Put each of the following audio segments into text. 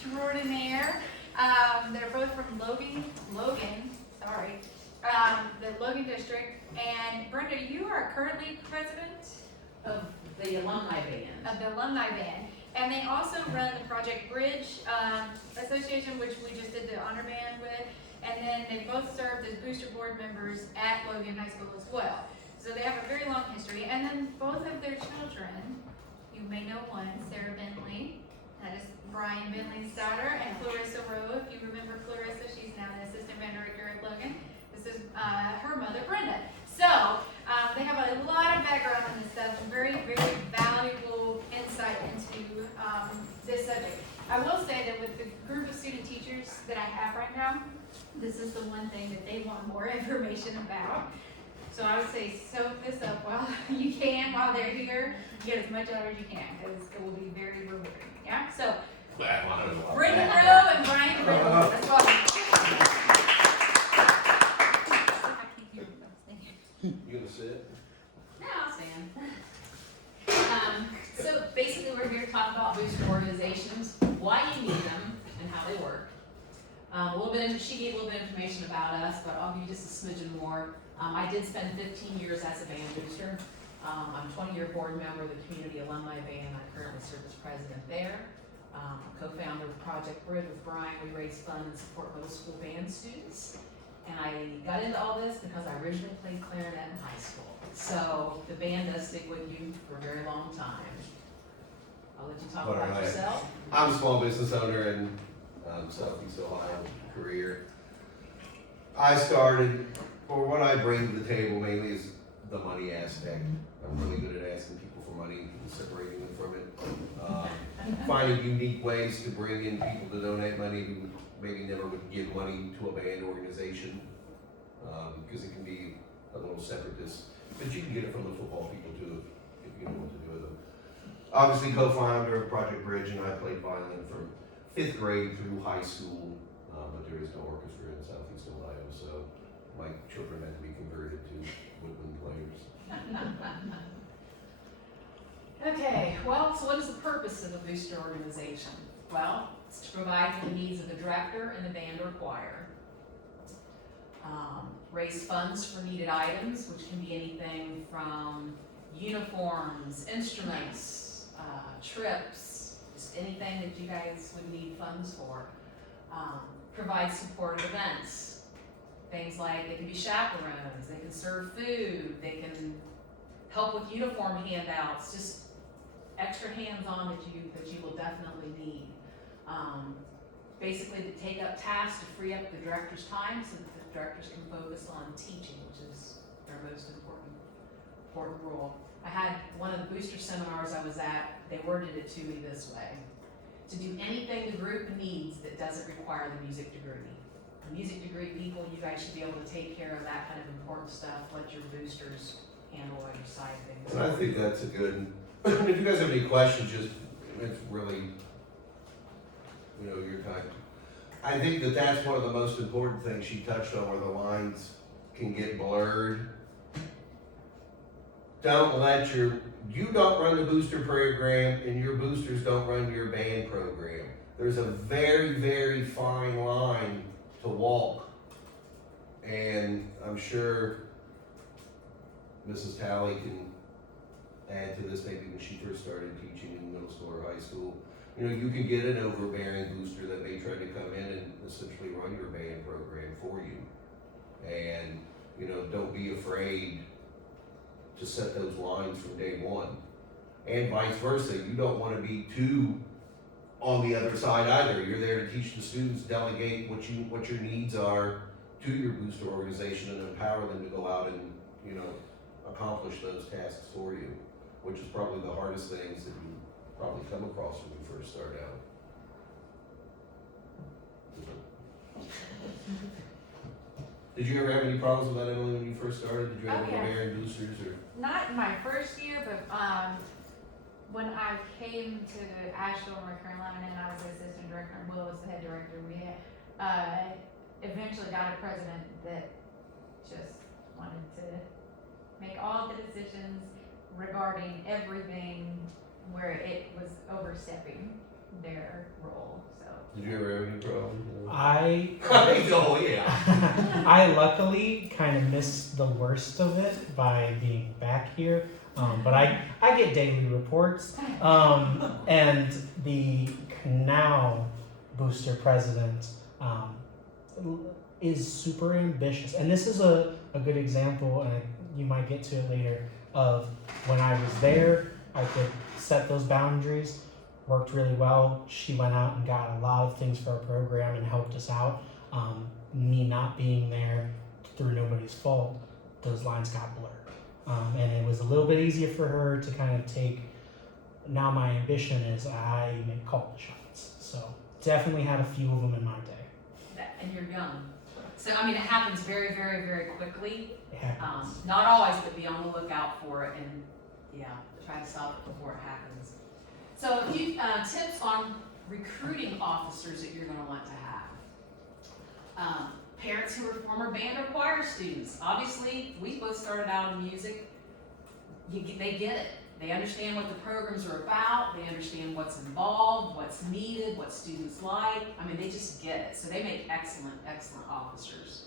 extraordinaire. They're both from Logan, the Logan district. And Brenda, you are currently president Of the alumni band. of the alumni band. And they also run the Project Bridge Association, which we just did the honor band with. And then they both served as booster board members at Logan High School as well. So they have a very long history. And then both of their children, you may know one, Sarah Bentley, that is Brian Bentley's daughter, and Clarissa Rowe. If you remember Clarissa, she's now the assistant band director at Logan. This is her mother, Brenda. So they have a lot of background on this stuff, and very, very valuable insight into this subject. I will say that with the group of student teachers that I have right now, this is the one thing that they want more information about. So I would say soak this up while you can, while they're here. Get as much out as you can, because it will be very rewarding. Yeah. So Brenda Rowe and Brian Bentley. That's all. You gonna sit? No, I'll stand. So basically we're here to talk about booster organizations, why you need them, and how they work. She gave a little bit of information about us, but I'll give you just a smidgen more. I did spend 15 years as a band booster. I'm a 20-year board member of the Community Alumni Band. I currently serve as president there. I'm co-founder of Project Bridge with Brian. We raise funds and support middle school band students. And I got into all this because I originally played clarinet in high school. So the band does stick with you for a very long time. I'll let you talk about yourself. I'm a small business owner in Southeast Ohio career. I started, or what I bring to the table mainly is the money aspect. I'm really good at asking people for money and separating them from it. Finding unique ways to bring in people to donate money who maybe never would give money to a band organization, because it can be a little separatist. But you can get it from the football people too, if you know what to do with them. Obviously co-founder of Project Bridge, and I played violin from 5th grade through high school, but there is no orchestra in Southeast Ohio, so my children had to be converted to woodwind players. Okay, well, so what is the purpose of a booster organization? Well, it's to provide for the needs of the director and the band or choir. Raise funds for needed items, which can be anything from uniforms, instruments, trips, just anything that you guys would need funds for. Provide supportive events. Things like they can be chaperones, they can serve food, they can help with uniform handouts, just extra hands-on that you will definitely need. Basically to take up tasks to free up the director's time so that the directors can focus on teaching, which is their most important role. I had one of the booster seminars I was at, they worded it to me this way: to do anything the group needs that doesn't require the music degree. The music degree people, you guys should be able to take care of that kind of important stuff, let your boosters handle other side things. And I think that's a good, if you guys have any questions, just, it's really, your time. I think that that's one of the most important things she touched on, where the lines can get blurred. You don't run the booster program, and your boosters don't run your band program. There's a very, very fine line to walk. And I'm sure Mrs. Talley can add to this, maybe when she first started teaching in middle school or high school. You can get an overbearing booster that may try to come in and essentially run your band program for you. And, don't be afraid to set those lines from day one. And vice versa, you don't want to be too on the other side either. You're there to teach the students, delegate what your needs are to your booster organization, and empower them to go out and, accomplish those tasks for you, which is probably the hardest things that you probably come across when you first start out. Did you ever have any problems with that, Emily, when you first started? Did you have overbearing boosters or? Not in my first year, but when I came to Asheville, North Carolina, and I was the assistant director, and Will was the head director, we had eventually got a president that just wanted to make all the decisions regarding everything where it was overstepping their role. So Did you ever have any problems? I Oh, yeah. I luckily kind of missed the worst of it by being back here, but I get daily reports, and the Canal booster president is super ambitious, and this is a good example, and you might get to it later, of when I was there, I could set those boundaries, worked really well. She went out and got a lot of things for our program and helped us out. Me not being there through nobody's fault, those lines got blurred. And it was a little bit easier for her to kind of take, now my ambition is I make call the shots. So definitely had a few of them in my day. And you're young. So, I mean, it happens very, very, very quickly. It happens. Not always, but be on the lookout for it and, yeah, try to stop it before it happens. So a few tips on recruiting officers that you're gonna want to have. Parents who are former band or choir students. Obviously, we both started out in music. They get it. They understand what the programs are about. They understand what's involved, what's needed, what students like. I mean, they just get it. So they make excellent, excellent officers.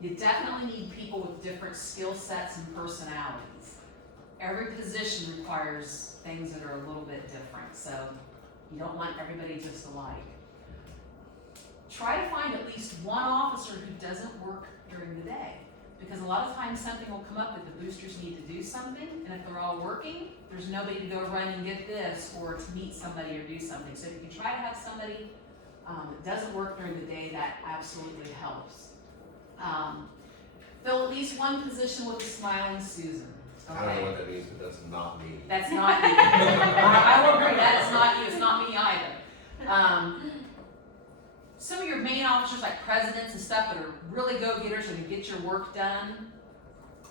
You definitely need people with different skill sets and personalities. Every position requires things that are a little bit different, so you don't want everybody just alike. Try to find at least one officer who doesn't work during the day, because a lot of times something will come up that the boosters need to do something, and if they're all working, there's nobody to go run and get this or to meet somebody or do something. So if you can try to have somebody that doesn't work during the day, that absolutely helps. Fill at least one position with a smiling Susan. I don't know what that means, but that's not me. That's not you. I will agree, that is not you, it's not me either. Some of your main officers, like presidents and stuff, that are really go-getters and can get your work done,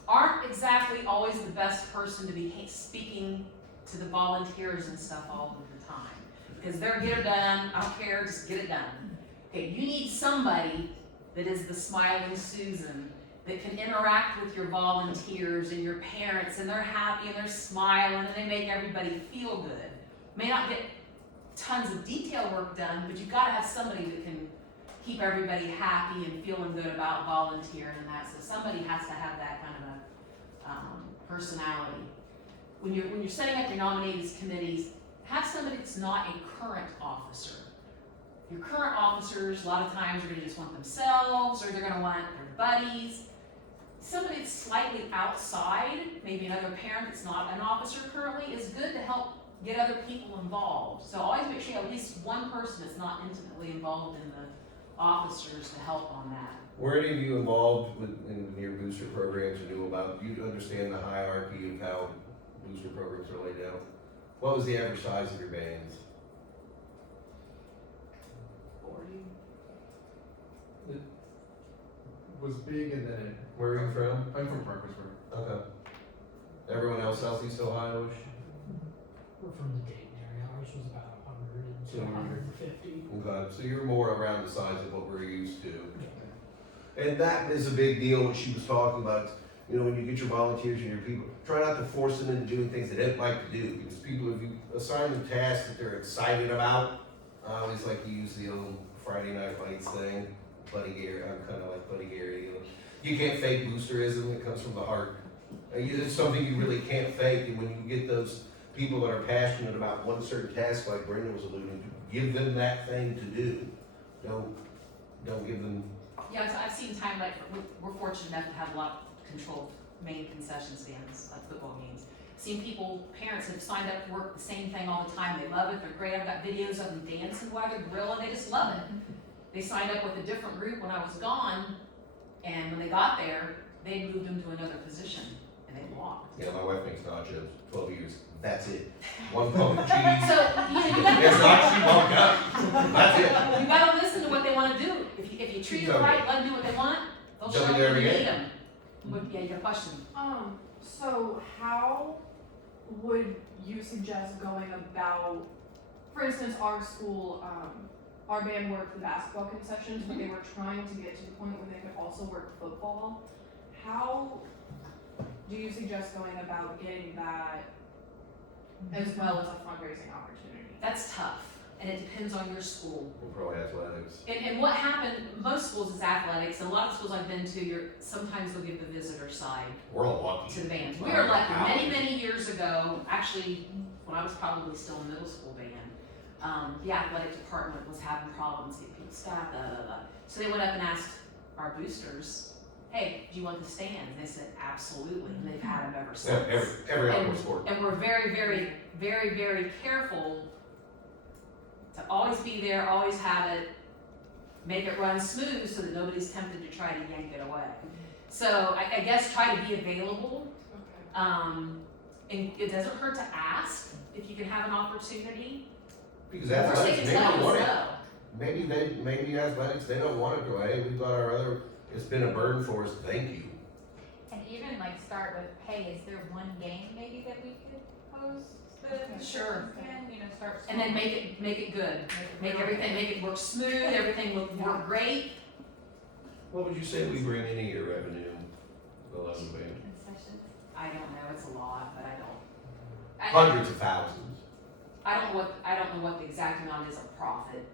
aren't exactly always the best person to be speaking to the volunteers and stuff all of the time. Because they're get it done, I don't care, just get it done. Okay, you need somebody that is the smiling Susan, that can interact with your volunteers and your parents, and they're happy and they're smiling and they make everybody feel good. May not get tons of detail work done, but you've got to have somebody that can keep everybody happy and feeling good about volunteering and that. So somebody has to have that kind of a personality. When you're setting up your nominating committees, have somebody that's not a current officer. Your current officers, a lot of times, are going to just want themselves, or they're going to want their buddies. Somebody that's slightly outside, maybe another parent that's not an officer currently, is good to help get other people involved. So always make sure you have at least one person that's not intimately involved in the officers to help on that. Were any of you involved in your booster programs or knew about, do you understand the hierarchy of how booster programs are laid out? What was the average size of your bands? 40. It was big, and then Where are you from? I'm from Parkersburg. Okay. Everyone else Southeast Ohio-ish? We're from the Dayton area. Ours was about 100 to So 150. Okay, so you're more around the size of what we're used to. And that is a big deal, what she was talking about. You know, when you get your volunteers and your people, try not to force them into doing things they don't like to do. Because people, if you assign them tasks that they're excited about, I always like to use the old Friday Night Lights thing. Buddy Gary, I'm kind of like Buddy Gary. You can't fake boosterism, it comes from the heart. It's something you really can't fake, and when you get those people that are passionate about one certain task, like Brenda was alluding to, give them that thing to do. Don't give them. Yeah, so I've seen time, like, we're fortunate enough to have a lot of controlled main concession stands at football games. Seen people, parents have signed up to work the same thing all the time. They love it, they're great. I've got videos of them dancing while they're grilling, they just love it. They signed up with a different group when I was gone, and when they got there, they moved them to another position, and they walked. Yeah, my wife makes nachos, 12 years, that's it. One pump of cheese. So, you gotta, It's not, she walked up, that's it. you gotta listen to what they wanna do. If you treat them right, let them do what they want, they'll show Tell up me there when you again. need them. But, yeah, you got a question? So how would you suggest going about, for instance, our school, our band worked the basketball concessions, but they were trying to get to the point where they could also work football. How do you suggest going about getting that as well as a fundraising opportunity? That's tough. and it depends on your school. We'll probably athletics. And what happened, most schools is athletics, and a lot of schools I've been to, sometimes they'll give the visitor side We're lucky. to the bands. We were lucky, many years ago, actually, when I was probably still in middle school band, the athletic department was having problems getting people staff, So they went up and asked our boosters, hey, do you want the stands? They said, absolutely, and they've had them ever since. Every outdoor sport. And we're very careful to always be there, always have it, make it run smooth so that nobody's tempted to try to yank it away. So I guess try to be available. And it doesn't hurt to ask if you can have an opportunity. Because Of course, they athletics, can they tell don't you want it. no. Maybe athletics, they don't want it to, hey, we've got our other, it's been a burden for us, thank you. And even like start with, hey, is there one game maybe that we could host the Sure. weekend? You know, start. And then make it good. Make everything, make it work smooth, everything will work great. What would you say we bring in a year revenue, the Lone Band? Concessions. I don't know, it's a lot, but I don't. Hundreds of thousands. I don't know what the exact amount is of profit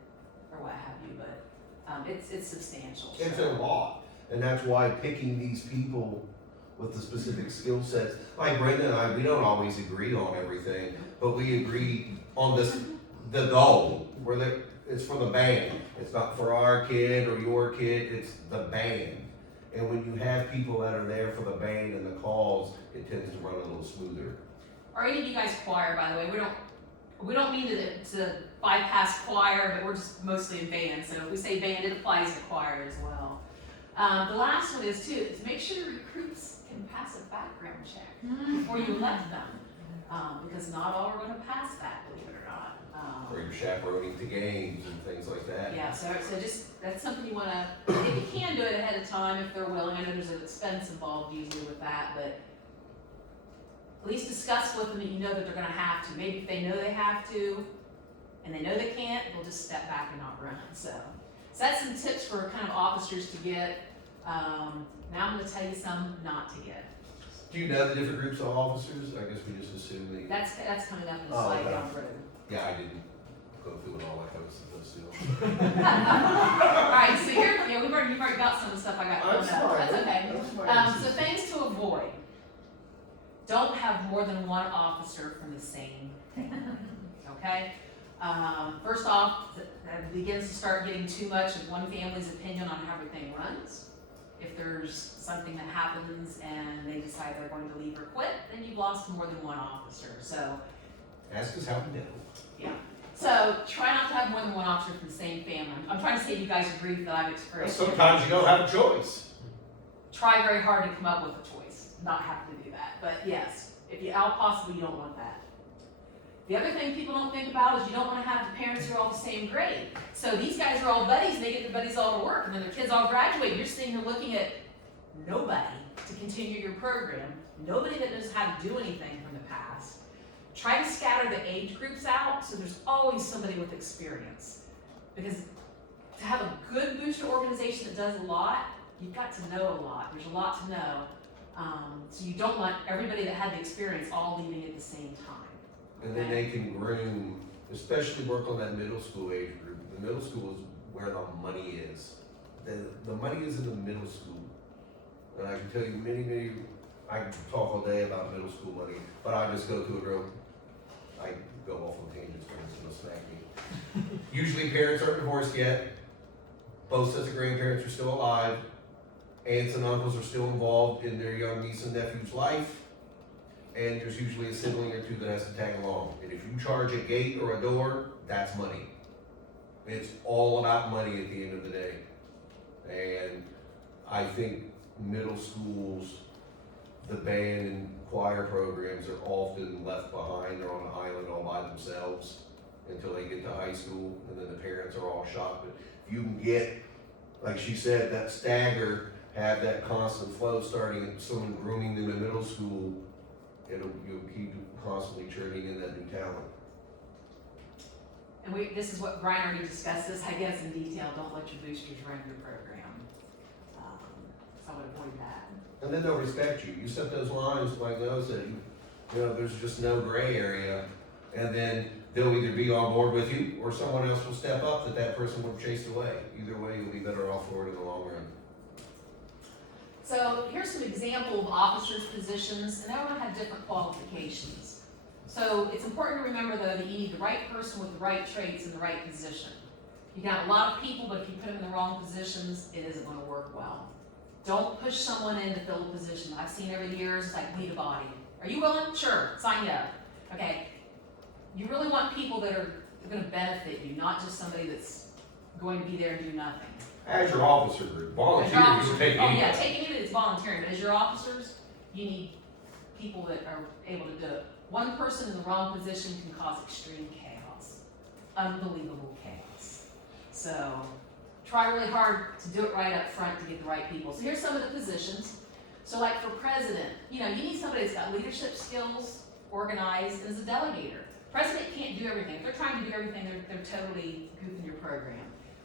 or what have you, but it's substantial. It's so. a lot, and that's why picking these people with the specific skill sets, like Brenda and I, we don't always agree on everything, but we agree on this, the goal, it's for the band. It's not for our kid or your kid, it's the band. And when you have people that are there for the band and the calls, it tends to run a little smoother. Are any of you guys choir, by the way? We don't mean to bypass choir, but we're just mostly in band. So if we say band, it applies to choir as well. The last one is too, is make sure recruits can pass a background check before you elect them. Because not all are gonna pass that, believe it or not. Or you're chaperoning to games and things like that. Yeah, so just, that's something you wanna, if you can do it ahead of time, if they're willing, I know there's an expense involved usually with that, but at least discuss with them that you know that they're gonna have to. Maybe if they know they have to, and they know they can't, they'll just step back and not run, so. So that's some tips for kind of officers to get. Now I'm gonna tell you some not to get. Do you know the different groups of officers? I guess we just assume that. That's coming up in the Oh, slide okay. down the road. Yeah, I didn't go through it all like I was supposed to. Alright, so here, yeah, you've already got some of the stuff I got coming That's up, fine. that's okay. That's fine. So things to avoid. Don't have more than one officer from the same family, okay? First off, that begins to start getting too much of one family's opinion on how everything runs. If there's something that happens and they decide they're going to leave or quit, then you've lost more than one officer, so. Ask us how we know. So try not to have more than one officer from the same family. I'm trying to save you guys the grief that I've experienced. Sometimes you don't have a choice. Try very hard to come up with a choice, not have to do that. But yes, if you all possible, you don't want that. The other thing people don't think about is you don't want to have the parents who are all the same grade. So these guys are all buddies, and they get their buddies all to work, and then their kids all graduate. You're sitting here looking at nobody to continue your program, nobody that knows how to do anything from the past. Try to scatter the age groups out so there's always somebody with experience. Because to have a good booster organization that does a lot, you've got to know a lot. There's a lot to know. So you don't want everybody that had the experience all leaving at the same time. And then they can groom, especially work on that middle school age group. The middle school is where the money is. The money is in the middle school. And I can tell you many, I can talk all day about middle school money, but I just go through it real, I go off on tangents when it's gonna smack me. Usually parents aren't divorced yet. Both sets of grandparents are still alive. Aunts and uncles are still involved in their young niece and nephew's life. And there's usually a sibling or two that has to tag along. And if you charge a gate or a door, that's money. It's all about money at the end of the day. And I think middle schools, the band and choir programs are often left behind. They're on an island all by themselves until they get to high school, and then the parents are all shocked. But if you can get, like she said, that stagger, have that constant flow starting at someone grooming them in middle school, you'll keep constantly churning in that new talent. And this is what Brian already discussed this, I guess, in detail. Don't let your boosters run your program. So I would avoid that. And then they'll respect you. You set those lines like those that, you know, there's just no gray area. And then they'll either be on board with you, or someone else will step up that person will chase away. Either way, you'll be better off for it in the long run. So here's some example of officers' positions, and everyone have different qualifications. So it's important to remember though that you need the right person with the right traits in the right position. You can have a lot of people, but if you put them in the wrong positions, it isn't gonna work well. Don't push someone in to fill a position. I've seen over the years, like, need a body. Are you willing? Sure, sign you up. Okay. You really want people that are gonna benefit you, not just somebody that's going to be there and do nothing. As your officer group, As volunteers, your you officers- take Oh, yeah, anybody. taking it is volunteering, but as your officers, you need people that are able to do it. One person in the wrong position can cause extreme chaos, unbelievable chaos. So, try really hard to do it right up front to get the right people. So here's some of the positions. So like for president, you need somebody that's got leadership skills, organized, and is a delegator. President can't do everything. If they're trying to do everything, they're totally goofing your program.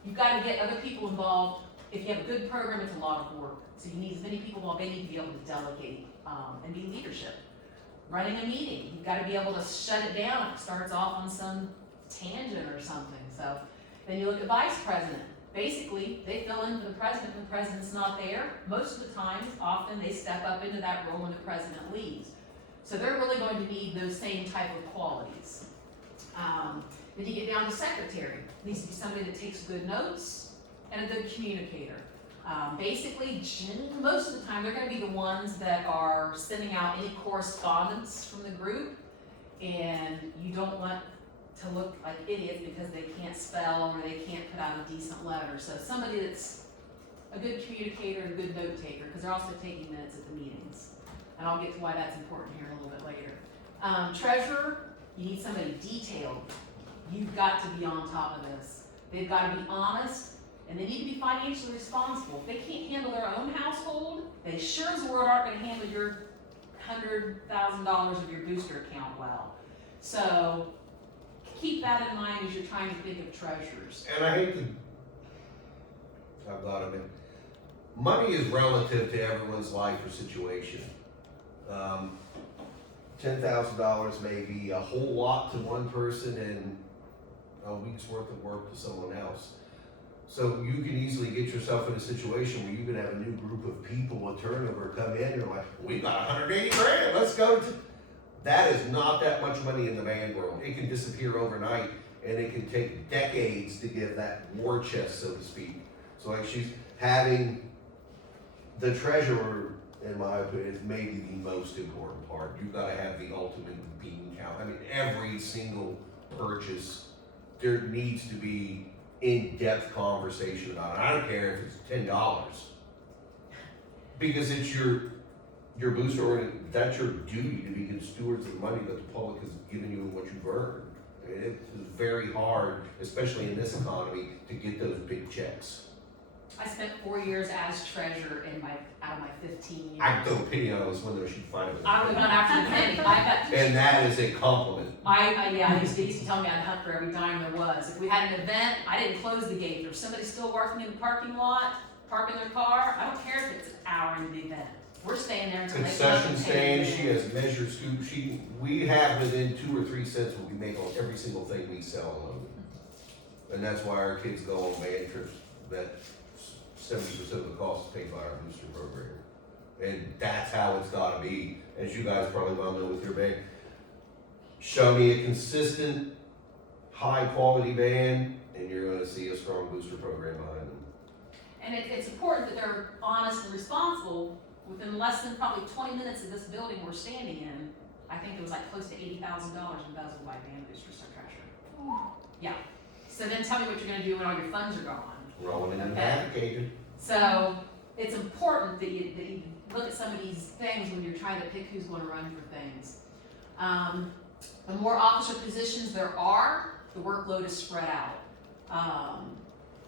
You've got to get other people involved. If you have a good program, it's a lot of work. So you need as many people involved. They need to be able to delegate and be leadership. Running a meeting, you've got to be able to shut it down if it starts off on some tangent or something. So then you look at vice president. Basically, they fill in for the president when the president's not there. Most of the time, often they step up into that role when the president leaves. So they're really going to need those same type of qualities. Then you get down to secretary. Needs to be somebody that takes good notes and a good communicator. Basically, most of the time, they're going to be the ones that are sending out any correspondence from the group, and you don't want to look like idiots because they can't spell or they can't put out a decent letter. So somebody that's a good communicator and a good note taker, because they're also taking minutes at the meetings. And I'll get to why that's important here a little bit later. Treasurer, you need somebody detailed. You've got to be on top of this. They've got to be honest, and they need to be financially responsible. If they can't handle their own household, they sure as the world aren't going to handle your $100,000 of your booster account well. So keep that in mind as you're trying to think of treasurers. And I hate to, I've got of it. Money is relative to everyone's life or situation. $10,000 may be a whole lot to one person and a week's worth of work to someone else. So you can easily get yourself in a situation where you can have a new group of people, a turnover come in, you're like, we got 180 grand, let's go to. That is not that much money in the band world. It can disappear overnight, and it can take decades to get that war chest, so to speak. So like she's having the treasurer, in my opinion, is maybe the most important part. You've got to have the ultimate bean count. I mean, every single purchase, there needs to be in-depth conversation about it. I don't care if it's $10, because it's your booster, or that's your duty to be good stewards of the money that the public has given you and what you've earned. I mean, it's very hard, especially in this economy, to get those big checks. I spent 4 years as treasurer out of my 15 years. I don't pity on this one, though, she'd find it. I would have gone after the penny. And that is a compliment. They used to tell me I'd hunt for every dime there was. If we had an event, I didn't close the gate. If somebody's still working in the parking lot, parking their car, I don't care if it's an hour into the event. We're staying there until they come Concession and stand, pay. she has measured scoop, we have within 2 or 3 cents what we make on every single thing we sell alone. And that's why our kids go on band trips, that 70% of the cost is paid by our booster program. And that's how it's gotta be, as you guys probably well know with your band. Show me a consistent, high quality band, and you're gonna see a strong booster program behind them. And it's important that they're honest and responsible. Within less than probably 20 minutes of this building we're standing in, I think it was like close to $80,000 embezzled by band boosters or treasurer. Yeah. So then tell me what you're gonna do when all your funds are gone. Rolling in the Okay. navigator. So it's important that you look at some of these things when you're trying to pick who's going to run for things. The more officer positions there are, the workload is spread out.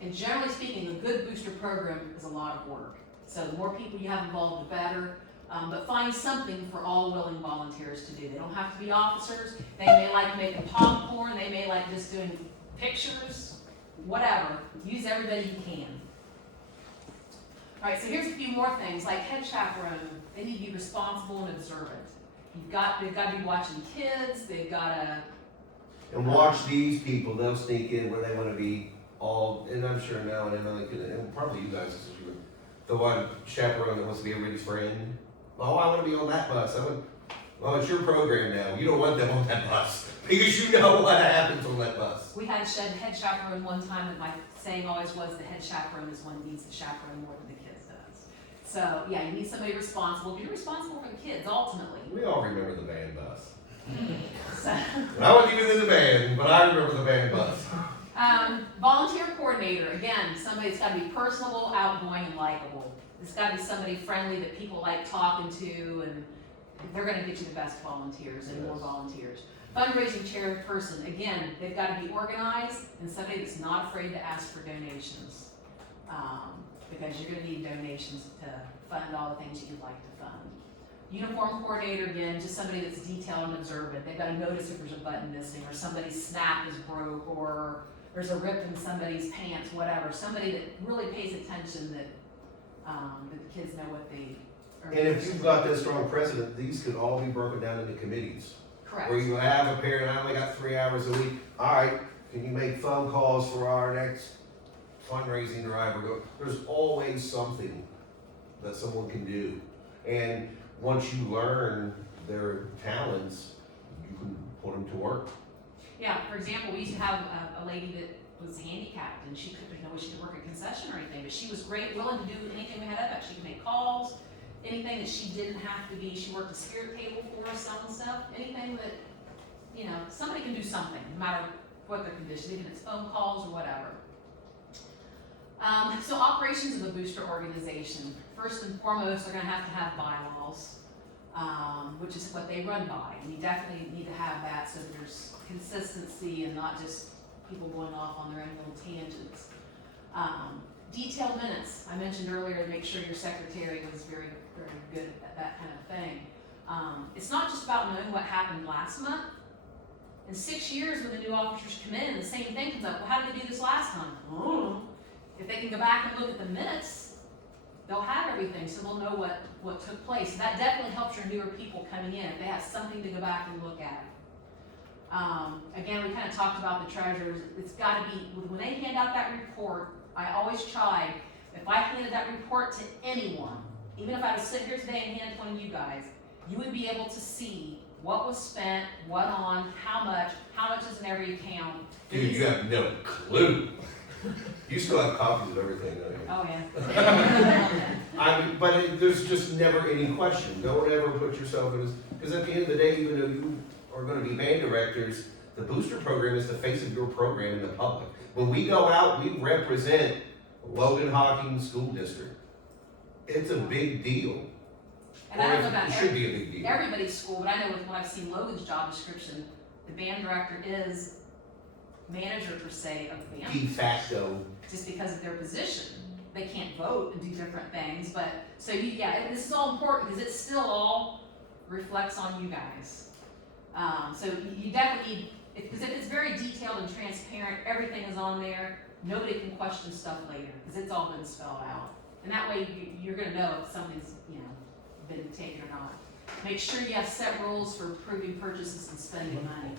And generally speaking, a good booster program is a lot of work. So the more people you have involved, the better. But find something for all willing volunteers to do. They don't have to be officers. They may like making popcorn. They may like just doing pictures, whatever. Use everybody you can. All right, so here's a few more things, like head chaperone. They need to be responsible and observant. They've got to be watching kids. They've got to And watch these people, they'll sneak in where they wanna be all, and I'm sure now, and Emily could, and probably you guys, the one chaperone that wants to be everybody's friend. Oh, I wanna be on that bus, well, it's your program now, you don't want them on that bus, because you know what happens on that bus. We had a head chaperone one time, and my saying always was the head chaperone is one who needs the chaperone more than the kids does. So, yeah, you need somebody responsible. You're responsible for the kids, ultimately. We all remember the band bus. So, I wasn't even in the band, but I remember the band bus. volunteer coordinator, again, somebody that's gotta be personable, outgoing, and likable. It's gotta be somebody friendly that people like talking to, and they're gonna get you the best volunteers and more Yes. volunteers. Fundraising chairperson, again, they've gotta be organized and somebody that's not afraid to ask for donations. Because you're gonna need donations to fund all the things that you'd like to fund. Uniform coordinator, again, just somebody that's detailed and observant. They've gotta notice if there's a button missing, or somebody's snap is broke, or there's a rip in somebody's pants, whatever. Somebody that really pays attention, that the kids know what they are. And if you've got that strong precedent, these could all be broken down into committees. Correct. Where you have a parent, I only got 3 hours a week, alright, can you make phone calls for our next fundraising drive? There's always something that someone can do. And once you learn their talents, you can put them to work. Yeah, for example, we used to have a lady that was handicapped, and she couldn't, she could work a concession or anything, but she was great, willing to do anything we had up at. She could make calls, anything that she didn't have to be. She worked a spirit table for us, selling stuff, anything that, somebody can do something, no matter what their condition, even if it's phone calls or whatever. So operations of the booster organization. First and foremost, they're gonna have bylaws, which is what they run by. And you definitely need to have that so there's consistency and not just people going off on their own little tangents. Detailed minutes, I mentioned earlier, to make sure your secretary was very, very good at that kind of thing. It's not just about knowing what happened last month. In 6 years, when the new officers come in, the same thing comes up. Well, how did they do this last time? Oh. If they can go back and look at the minutes, they'll have everything, so they'll know what took place. That definitely helps your newer people coming in, if they have something to go back and look at. Again, we kind of talked about the treasurers. It's got to be, when they hand out that report, I always try, if I handed that report to anyone, even if I was sitting here today and handed one of you guys, you would be able to see what was spent, what on, how much is in every account. Dude, you have no clue. You still have copies of everything, don't you? Oh, yeah. There's just never any question. Don't ever put yourself in this, because at the end of the day, even though you are gonna be band directors, the booster program is the face of your program in the public. When we go out, we represent Logan Hocking School District. It's a big deal. And I don't know about It should be a big deal. everybody's school, but I know with what I've seen Logan's job description, the band director is manager per se of the band. De facto. Just because of their position. They can't vote and do different things, but, so this is all important, because it still all reflects on you guys. So you definitely need, because if it's very detailed and transparent, everything is on there, nobody can question stuff later, because it's all been spelled out. And that way, you're gonna know if something's, been taken or not. Make sure you have set rules for approving purchases and spending money.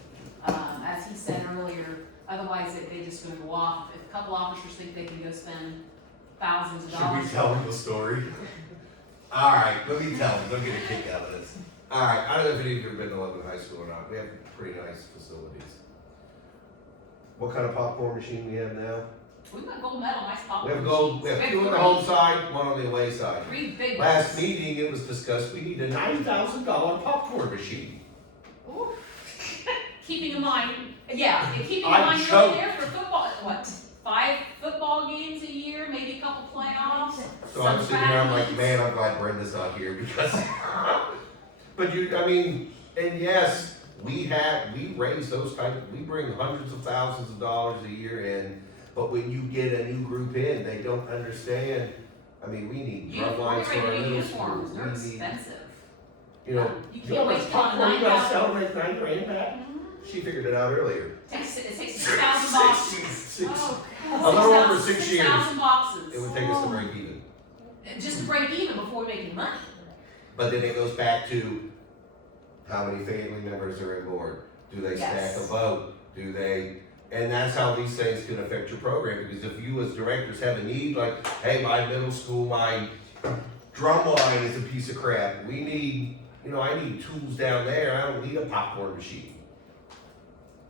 As he said earlier, otherwise they're just gonna go off. If a couple officers think they can go spend thousands of dollars. tell them the story? Alright, let me tell them, they'll get a kick out of this. Alright, I don't know if any of you have been to Logan High School or not, we have pretty nice facilities. What kind of popcorn machine we have now? We've got gold medal, nice popcorn We have gold, we machines. have 2 on the home side, 1 on the away side. 3 big Last ones. meeting, it was discussed, we need a $9,000 popcorn machine. Ooh. Keeping in mind, keeping in I mind you're choked. there for football, 5 football games a year, maybe a couple playoffs. So I'm some sitting there, I'm like, rallies. man, I'm glad Brenda's not here because. But and yes, we raise those we bring hundreds of thousands of dollars a year in, but when you get a new group in, they don't understand. We need drum lines for our middle Uniforms, school. they're We need, expensive. you know, You you know can't how wait much till popcorn you gotta 9,000. sell to make $9,000 back? She figured it out earlier. It takes 6,000 boxes. Six. Oh, A little over 6 years. 6,000 boxes. It would take us to break even. Just to break even before we make any money. But then it goes back to how many family members are on board? Do they stack Yes. a vote? Do they? And that's how these things can affect your program, because if you as directors have a need, like, hey, my middle school, my drum line is a piece of crap, we need, I need tools down there, I don't need a popcorn machine.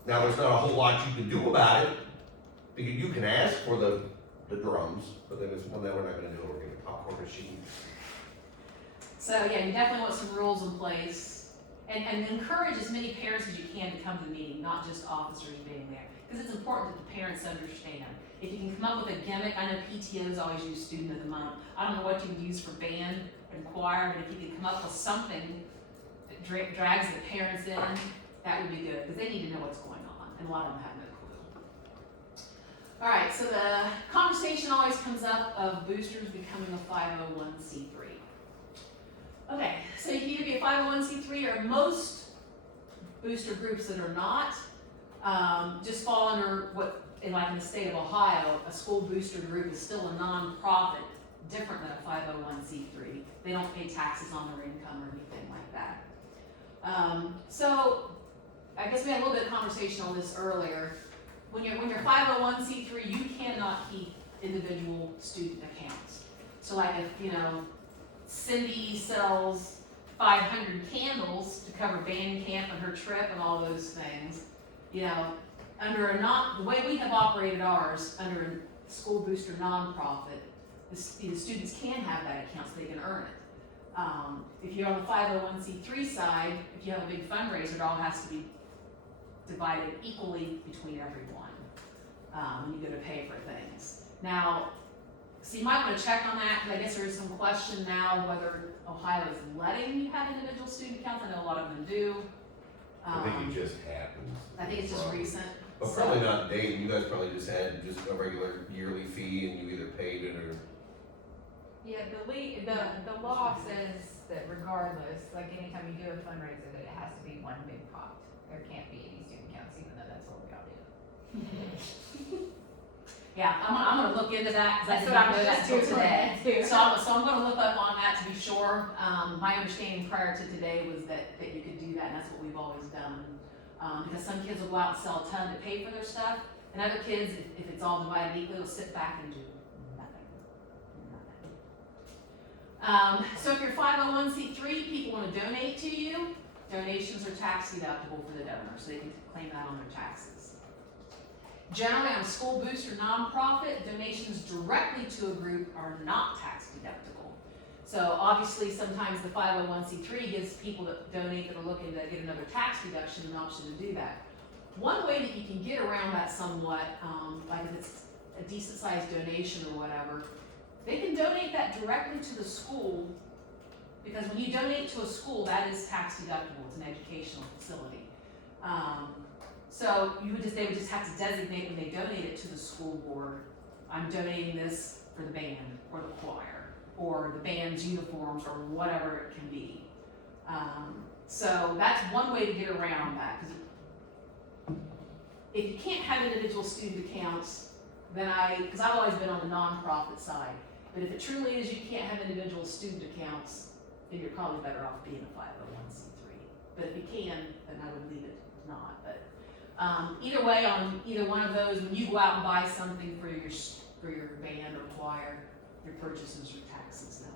Now, there's not a whole lot you can do about it, because you can ask for the drums, but then it's, well, no, we're not gonna do it, we're gonna get a popcorn machine. So yeah, you definitely want some rules in place, and encourage as many parents as you can to come to the meeting, not just officers being there, because it's important that the parents understand. If you can come up with a gimmick, I know PTOs always use student of the month. I don't know what you would use for band and choir, but if you could come up with something that drags the parents in, that would be good, because they need to know what's going on, and a lot of them have no clue. All right, so the conversation always comes up of boosters becoming a 501c3. Okay, so you can either be a 501c3 or most booster groups that are not, just fall under what, in the state of Ohio, a school booster group is still a nonprofit, different than a 501c3. They don't pay taxes on their income or anything like that. So, I guess we had a little bit of conversation on this earlier. When you're 501c3, you cannot keep individual student accounts. So like if, Cindy sells 500 candles to cover band camp and her trip and all those things, under the way we have operated ours, under a school booster nonprofit, the students can have that account so they can earn it. If you're on the 501c3 side, if you have a big fundraiser, it all has to be divided equally between everyone when you go to pay for things. Now, so you might want to check on that, because I guess there's some question now whether Ohio is letting you have individual student accounts. I know a lot of them do. I think it just happens. I think it's just recent. But probably not dating, you guys probably just had just a regular yearly fee and you either paid it or. Yeah, the law says that regardless, like anytime you do a fundraiser, that it has to be one big pot. There can't be any student counts, even though that's what we all do. Yeah, I'm gonna look into that, because I That's did what I not was know that just until doing today. too. So I'm gonna look up on that to be sure. My understanding prior to today was that you could do that, and that's what we've always done. Because some kids will go out and sell a ton to pay for their stuff, and other kids, if it's all divided equally, will sit back and do nothing. So if you're 501c3, people wanna donate to you, donations are tax deductible for the donor, so they can claim that on their taxes. Generally, on a school booster nonprofit, donations directly to a group are not tax deductible. So obviously, sometimes the 501c3 gives people that donate that are looking to get another tax deduction an option to do that. One way that you can get around that somewhat, like if it's a decent sized donation or whatever, they can donate that directly to the school, because when you donate to a school, that is tax deductible. It's an educational facility. So they would just have to designate when they donate it to the school board, I'm donating this for the band or the choir or the band's uniforms or whatever it can be. So that's one way to get around that, because if you can't have individual student accounts, then because I've always been on the nonprofit side, but if it truly is you can't have individual student accounts, then you're probably better off being a 501c3. But if you can, then I would leave it not. But either way, on either one of those, when you go out and buy something for your band or choir, your purchases are tax exempt.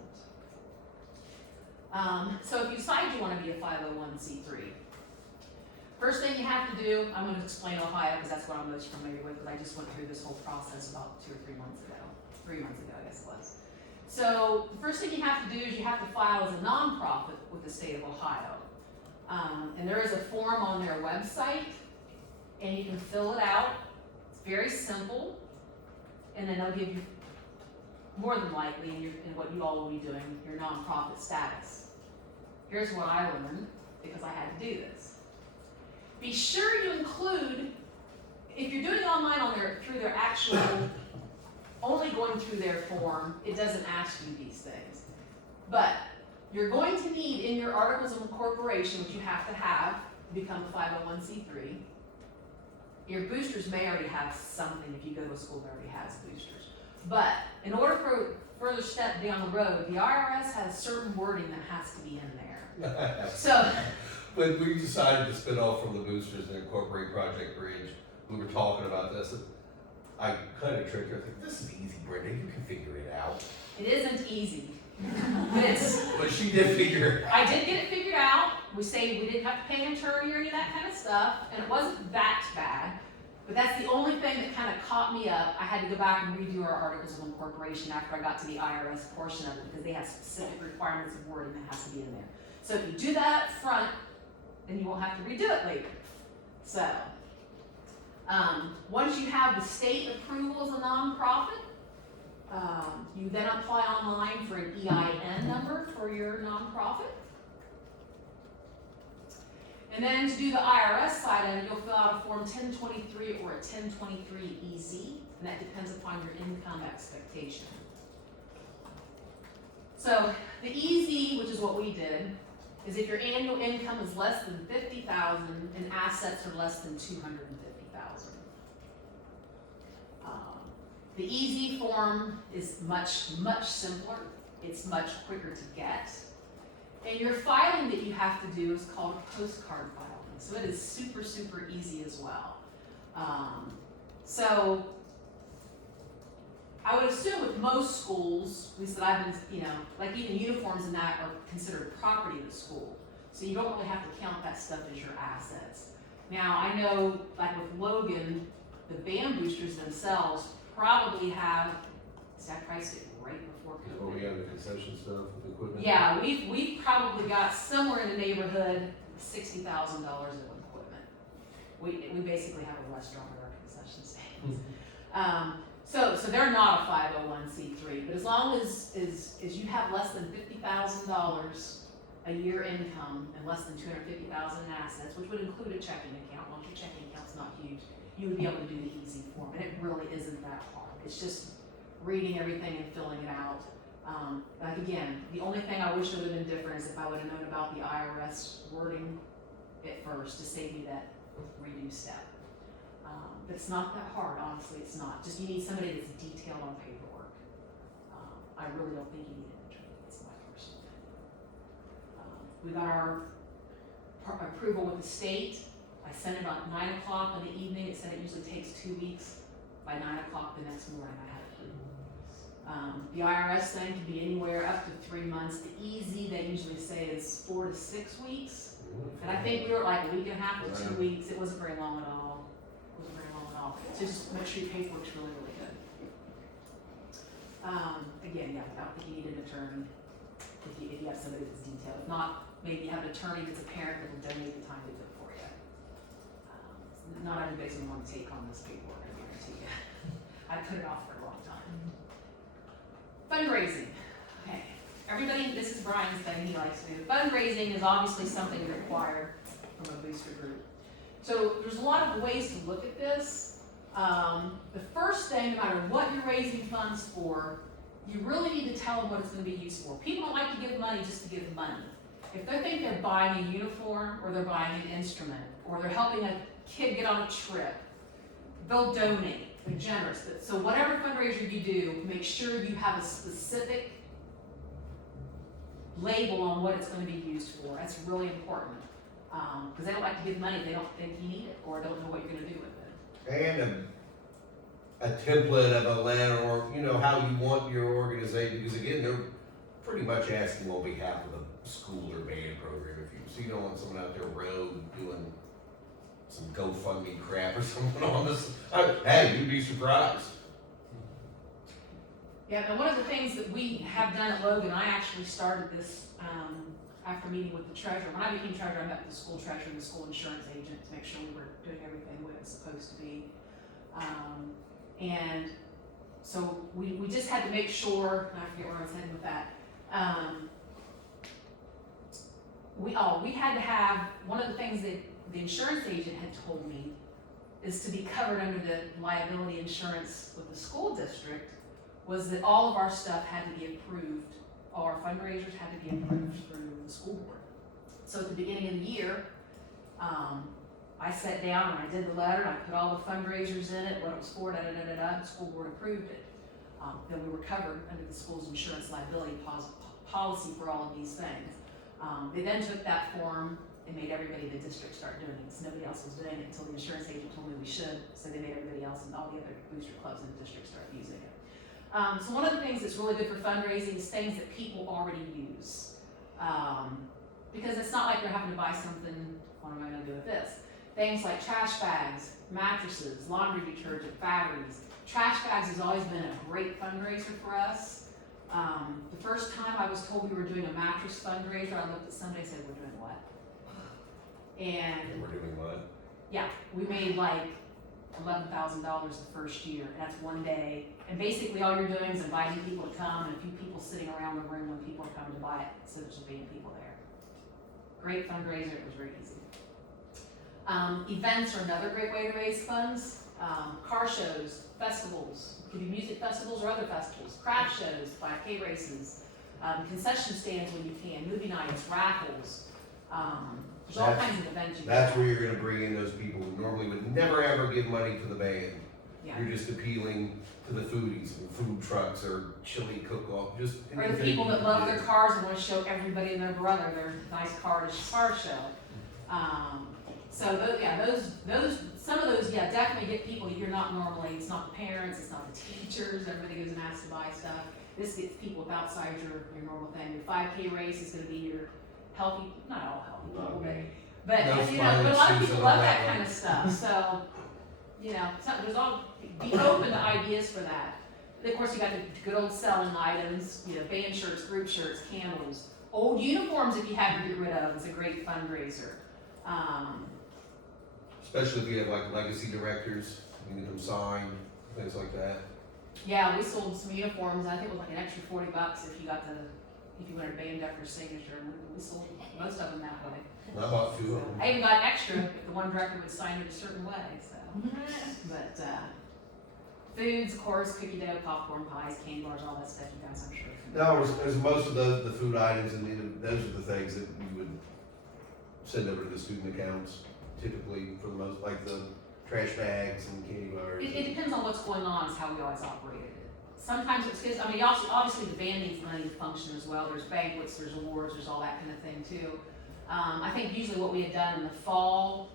So if you decide you want to be a 501c3, first thing you have to do, I'm going to explain Ohio because that's what I'm most familiar with, because I just went through this whole process about 2 or 3 months ago. 3 months ago, I guess it was. So the first thing you have to do is you have to file as a nonprofit with the state of Ohio. And there is a form on their website, and you can fill it out. It's very simple, and then they'll give you, more than likely, in what you all will be doing, your nonprofit status. Here's what I learned, because I had to do this. Be sure you include, if you're doing it online through their actual, only going through their form, it doesn't ask you these things. But you're going to need in your articles of incorporation, which you have to have to become a 501c3. Your boosters may already have something if you go to a school that already has boosters. But in order for further step down the road, the IRS has certain wording that has to be in there. So when we decided to spin off from the boosters and incorporate Project Bridge, we were talking about this. And I kind of tricked her. I think this is easy, Brenda. You can figure it out. It isn't easy, but it's, But she did figure it out. I did get it figured out. We say we didn't have to pay an attorney or any of that kind of stuff, and it wasn't that bad. But that's the only thing that kind of caught me up. I had to go back and redo our articles of incorporation after I got to the IRS portion of it, because they have specific requirements of wording that has to be in there. So if you do that up front, then you won't have to redo it later. So, once you have the state approval as a nonprofit, you then apply online for an EIN number for your nonprofit. And then to do the IRS side of it, you'll fill out a Form 1023 or a 1023-EZ, and that depends upon your income expectation. So the EZ, which is what we did, is if your annual income is less than $50,000 and assets are less than $250,000. The EZ form is much simpler. It's much quicker to get. And your filing that you have to do is called a postcard filing. So it is super easy as well. So I would assume with most schools, at least that I've been, like even uniforms and that are considered property of the school. So you don't really have to count that stuff as your assets. Now I know, like with Logan, the band boosters themselves probably have, I priced it right before Because COVID. when we have the concession stuff with the equipment. Yeah, we've probably got somewhere in the neighborhood $60,000 of equipment. We basically have a restaurant at our concession stand. So they're not a 501c3, but as long as you have less than $50,000 a year income and less than $250,000 in assets, which would include a checking account. Once your checking account's not huge, you would be able to do the easy form, and it really isn't that hard. It's just reading everything and filling it out. Like again, the only thing I wish would have been different is if I would have known about the IRS wording at first to save me that redo step. But it's not that hard, honestly, it's not. Just you need somebody that's detailed on paperwork. I really don't think you need an attorney, that's my personal opinion. We got our approval with the state. I sent it on 9 o'clock in the evening. It said it usually takes 2 weeks. By 9 o'clock the next morning, I had approval. The IRS thing can be anywhere up to 3 months. The EZ, they usually say is 4 to 6 weeks. And I think we were like a week and a half to 2 weeks. It wasn't very long at all. So just make sure your paperwork's really good. Again, yeah, I don't think you need an attorney if you have somebody that's detailed. If not, maybe you have an attorney that's a parent that will donate the time to do it for you. Not everybody's gonna want to take on this paperwork, I guarantee you. I put it off for a long time. Fundraising. Okay, everybody, this is Brian's thing he likes to do. Fundraising is obviously something required from a booster group. So there's a lot of ways to look at this. The first thing, no matter what you're raising funds for, you really need to tell them what it's going to be used for. People don't like to give money just to give money. If they think they're buying a uniform, or they're buying an instrument, or they're helping a kid get on a trip, they'll donate. They're generous. So whatever fundraiser you do, make sure you have a specific label on what it's going to be used for. That's really important. Because they don't like to give money if they don't think you need it, or don't know what you're going to do with it. And a template of a letter, or how you want your organization, because again, they're pretty much asking on behalf of the school or band program. If you don't want someone out there road doing some GoFundMe crap or something on this, hey, you'd be surprised. Yeah, and one of the things that we have done at Logan, I actually started this after meeting with the treasurer. When I became treasurer, I met with the school treasurer and the school insurance agent to make sure we were doing everything the way it was supposed to be. And so we just had to make sure, and I forget where I was heading with that. We had to have, one of the things that the insurance agent had told me is to be covered under the liability insurance with the school district, was that all of our stuff had to be approved, all our fundraisers had to be approved through the school board. So at the beginning of the year, I sat down and I did the letter, and I put all the fundraisers in it, what it was for, the school board approved it. Then we were covered under the school's insurance liability policy for all of these things. They then took that form They made everybody in the district start doing it, so nobody else was doing it until the insurance agent told me we should, so they made everybody else and all the other booster clubs in the district start using it. So one of the things that's really good for fundraising is things that people already use. Because it's not like they're having to buy something, what am I gonna do with this? Things like trash bags, mattresses, laundry detergent, batteries. Trash bags has always been a great fundraiser for us. The first time I was told we were doing a mattress fundraiser, I looked at somebody and said, we're doing what? And And we're doing what? yeah, we made like $11,000 the first year, and that's one day. And basically all you're doing is inviting people to come and a few people sitting around the room when people are coming to buy it, so there's just being people there. Great fundraiser, it was very easy. Events are another great way to raise funds. Car shows, festivals, it could be music festivals or other festivals, craft shows, 5K races, concession stands when you can, movie nights, raffles. There's all That's- kinds of events you can. That's where you're gonna bring in those people who normally would never ever give money to the band. Yeah. You're just appealing to the foodies, food trucks or chili cook-off, just Or the anything people you that can love do. their cars and want to show everybody and their brother their nice car show. So those, some of those, yeah, definitely get people you're not normally, it's not the parents, it's not the teachers, everybody goes and asks to buy stuff. This gets people outside your normal thing. Your 5K race is gonna be your healthy, not all healthy people, but No you know, but a lot of smiling people Susan love on that that kind of stuff, so, you know, there's all, be open to ideas for that. Of course, you got the good old selling items, you know, band shirts, group shirts, candles. Old uniforms, if you have to get rid of, is a great fundraiser. Especially if you have like legacy directors, you can get them signed, things like that. Yeah, we sold some uniforms, I think it was like an extra $40 if you wanted a band director's signature, and we sold most of them that way. I bought two of them. I even got extra if the one director would sign it a certain way, so. But, foods, of course, cookie dough, popcorn, pies, candy bars, all that stuff, you guys, I'm sure. No, there's most of the food items and those are the things that you would send over to the student accounts typically for the most, like the trash bags and candy bars. It depends on what's going on, is how we always operated it. Sometimes it's because, I mean, obviously the band needs money to function as well, there's banquets, there's awards, there's all that kind of thing too. I think usually what we had done in the fall,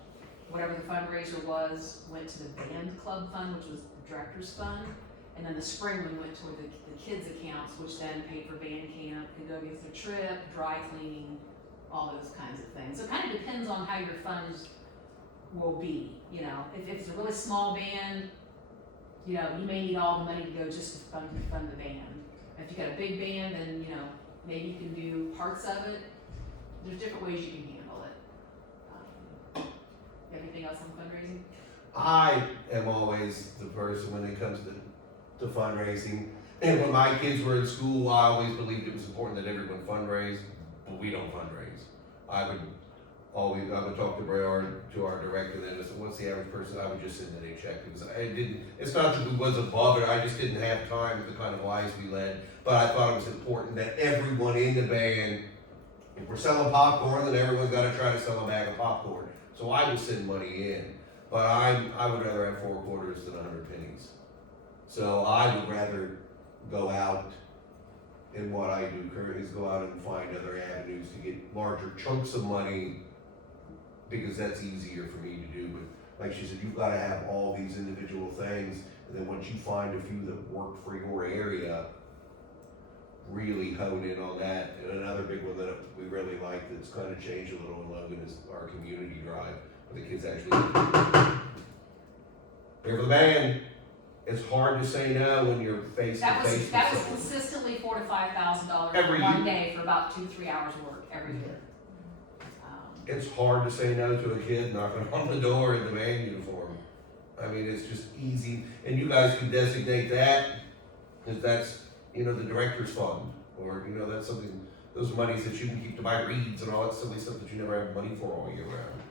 whatever the fundraiser was, went to the band club fund, which was the director's fund. And then the spring we went toward the kids' accounts, which then paid for band camp, could go against their trip, dry cleaning, all those kinds of things. So it kind of depends on how your funds will be, you know. If it's a really small band, you know, you may need all the money to go just to fund the band. If you got a big band, then, you know, maybe you can do parts of it. There's different ways you can handle it. You have anything else on fundraising? I am always the person when it comes to fundraising. And when my kids were in school, I always believed it was important that everyone fundraise, but we don't fundraise. I would talk to Brayard, to our director, then, and said, what's the average person? I would just send in a check, because it's not that we was above it, I just didn't have time for the kind of lives we led. But I thought it was important that everyone in the band, if we're selling popcorn, then everyone's gotta try to sell a bag of popcorn. So I would send money in, but I would rather have 4 quarters than 100 pennies. So I would rather go out, and what I do currently is go out and find other avenues to get larger chunks of money, because that's easier for me to do. But like she said, you've gotta have all these individual things, and then once you find a few that work for your area, really hone in on that. And another big one that we really like that's kind of changed a little in Logan is our community drive, where the kids actually here for the band. It's hard to say no when you're face to face with That was someone. consistently $4,000 to $5,000 Every one year. day for about 2-3 hours of work every year. It's hard to say no to a kid knocking on the door in the band uniform. I mean, it's just easy, and you guys can designate that, because that's, you know, the director's fund, or, you know, that's something, those monies that you can keep to buy reeds and all that silly stuff that you never have money for all year round.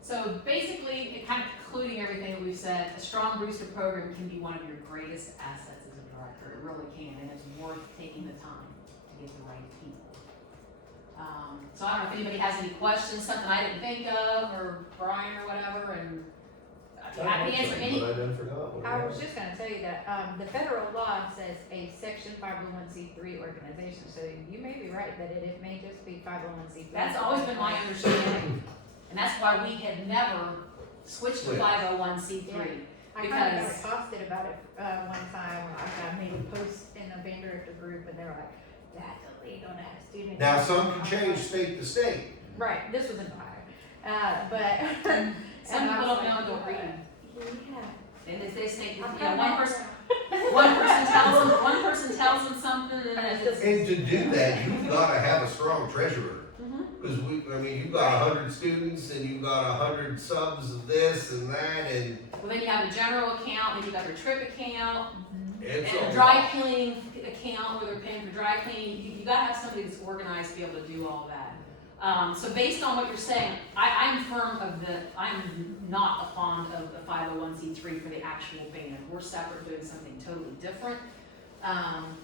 So basically, kind of concluding everything that we've said, a strong booster program can be one of your greatest assets as a director. It really can, and it's worth taking the time to get the right people. So I don't know if anybody has any questions, something I didn't think of, or Brian or whatever, and to answer any, But I done forgot. What I it was just gonna tell you that, the federal law says a section 501c3 organization, so you may be right, that it may just be 501c3. that's always been my understanding. And that's why we had never switched to Yeah. 501c3. I kinda got because- accosted about it, one time, I made a post in a band director group, and they were like, that's illegal to have students. Now, some can change state to state. Right, this was in Ohio, but. Some and I people was don't know like, and don't read. Yeah. And as they say, you I'm know, kinda one person tells them something and then it's. And to do that, you've gotta have a strong treasurer. Mhm. Cause you've got 100 students and you've got 100 subs of this and that and Well, then you have a general account, then you got your trip account, it's and a dry cleaning account where they're paying for dry cleaning. You gotta have somebody that's organized to be able to do all that. So based on what you're saying, I'm not fond of the 501c3 for the actual band. We're separate, doing something totally different. And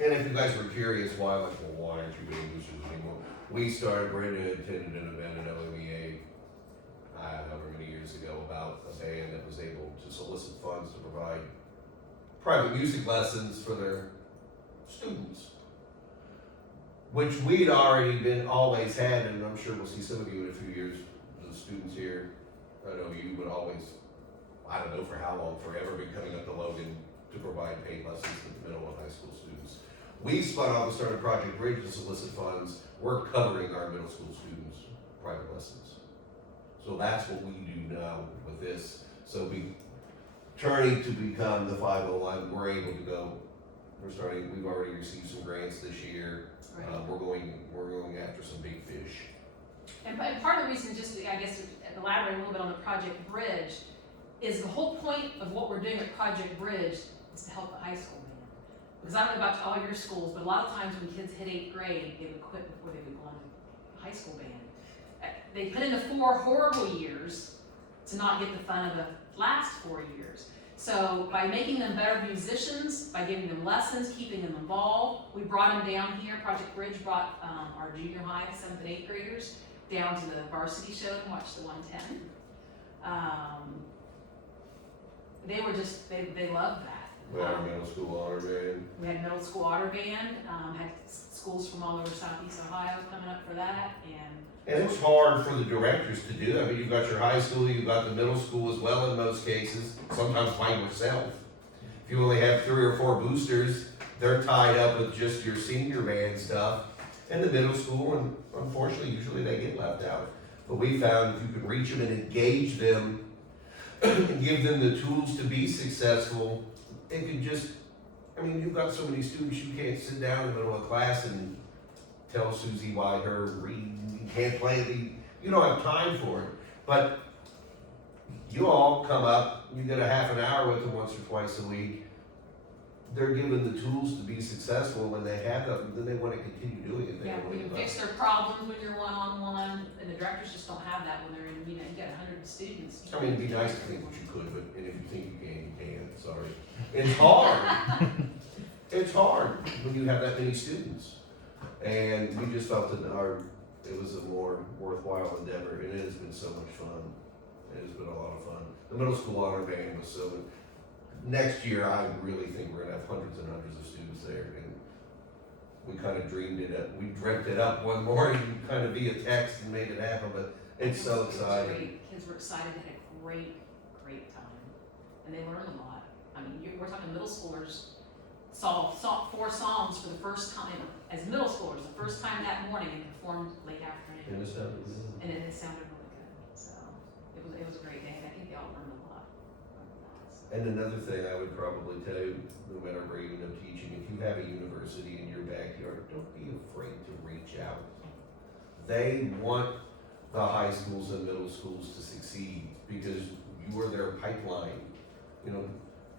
if you guys were curious why, like, well, why aren't you doing boosters anymore? We started, Brenda attended an event at OMEA, however many years ago, about a band that was able to solicit funds to provide private music lessons for their students. Which we'd already always had, and I'm sure we'll see some of you in a few years, the students here. I know you would always, I don't know for how long, forever be coming up to Logan to provide paid lessons to the middle and high school students. We spun off and started Project Bridge to solicit funds. We're covering our middle school students' private lessons. So that's what we do now with this. So we turning to become the 501, we're able to go. We've already received some grants this year. We're going after some big fish. And part of the reason, just to, I guess, to elaborate a little bit on the Project Bridge, is the whole point of what we're doing at Project Bridge is to help the high school band. Because I don't know about all your schools, but a lot of times when kids hit 8th grade, they would quit before they would go on to high school band. They put in the 4 horrible years to not get the fun of the last 4 years. So by making them better musicians, by giving them lessons, keeping them involved, we brought them down here. Project Bridge brought our junior high, 7th and 8th graders down to the varsity show and watched the 110. They were just, they loved that. We had our middle school honor band. We had middle school honor band, had schools from all over southeast Ohio coming up for that, And it's hard for the directors to do that. I mean, you've got your high school, you've got the middle school as well in most cases, sometimes by yourself. If you only have 3 or 4 boosters, they're tied up with just your senior band stuff. And the middle school, and unfortunately, usually they get left out. But we found if you can reach them and engage them and give them the tools to be successful, it could just, I mean, you've got so many students, you can't sit down in the middle of class and tell Susie why her read, you can't play the, you don't have time for it. But you all come up, you get a half an hour with them once or twice a week. They're given the tools to be successful. When they have them, then they want to continue doing it. They yeah, don't we want can to fix their problems when you're one-on-one, and the directors just don't have that when they're in, you get 100 students. I mean, it'd be nice to think that you could, but and if you think you can, sorry. It's hard. It's hard when you have that many students. And we just felt that it was a more worthwhile endeavor, and it has been so much fun. It has been a lot of fun. The middle school honor band was so, next year I really think we're gonna have hundreds and hundreds of students there, and we kind of dreamed it up. We dreamt it up one morning, kind of via text and made it happen, but it's so It was exciting. great. Kids were excited, they had a great time, and they learned a lot. I mean, we're talking middle schoolers saw 4 songs for the first time as middle schoolers, the first time that morning, and performed late afternoon. And it sounded good. And it sounded really good, so it was a great day, and I think they all learned a lot from that. So. And another thing I would probably tell you, no matter where you end up teaching, if you have a university in your backyard, don't be afraid to reach out. They want the high schools and middle schools to succeed because you are their pipeline. You know,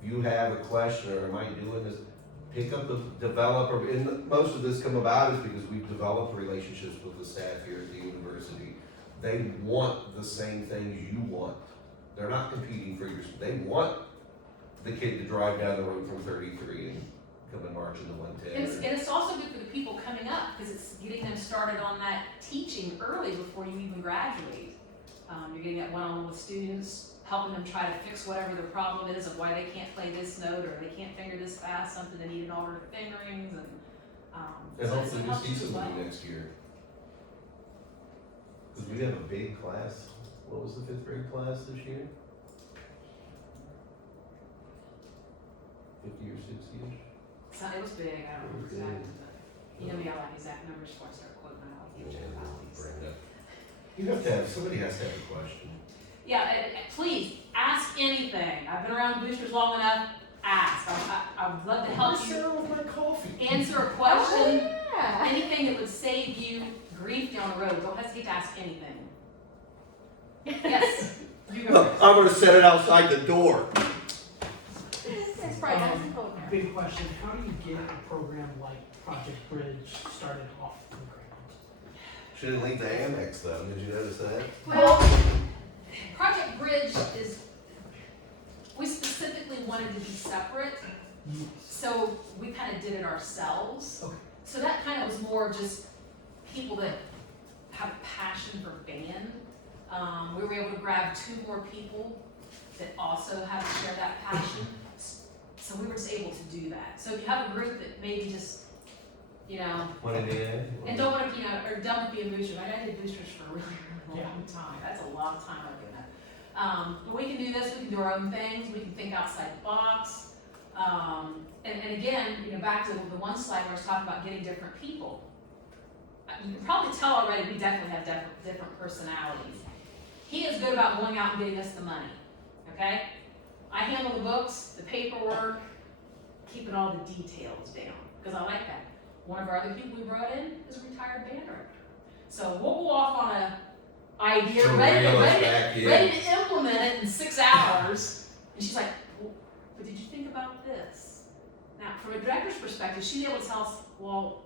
if you have a question or am I doing this, pick up the developer, and most of this come about is because we've developed relationships with the staff here at the university. They want the same things you want. They're not competing for your, they want the kid to drive down the road from 33 and come and march into 110. And it's also good for the people coming up, because it's getting them started on that teaching early before you even graduate. You're getting that one-on-one with students, helping them try to fix whatever the problem is of why they can't play this note or they can't finger this fast, something they need an alternate fingerings and, And so hopefully it we'll helps see you as some of well. you next year. Cause we have a big class, what was the 5th grade class this year? 50 or 60-ish? So it was big, I don't remember It was exactly, big. but you know me, I like exact numbers before I start quoting, I don't give a shit about these. Bring it up. You have to have, somebody has to have a question. Yeah, please, ask anything. I've been around boosters long enough, ask. I would love to help you Sarah with my coffee. answer a question. Yeah. Anything that would save you grief down the road, don't hesitate to ask anything. Yes, you go Look, first. I'm gonna set it outside the door. It's probably nice and cold now. Big question, how do you get a program like Project Bridge started off the ground? She didn't leave the annex though, did you notice that? Well, Project Bridge is, we specifically wanted to be separate, so we kind of did it ourselves. Okay. So that kind of was more just people that have a passion for band. We were able to grab 2 more people that also have share that passion. So we were just able to do that. So if you have a group that maybe just, you know, What did he add? and don't want to, you know, or done with being boosters. I did boosters for a really, really long time. That's a long time I've been that. But we can do this. We can do our own things. We can think outside the box. And again, you know, back to the one slide where I was talking about getting different people. You can probably tell already we definitely have different personalities. He is good about going out and getting us the money. Okay? I handle the books, the paperwork, keeping all the details down because I like that. One of our other people we brought in is a retired band director. So we'll go off on a idea, So ready reel us back in. to implement it in 6 hours. And she's like, well, but did you think about this? Now, from a director's perspective, she's able to tell us, well,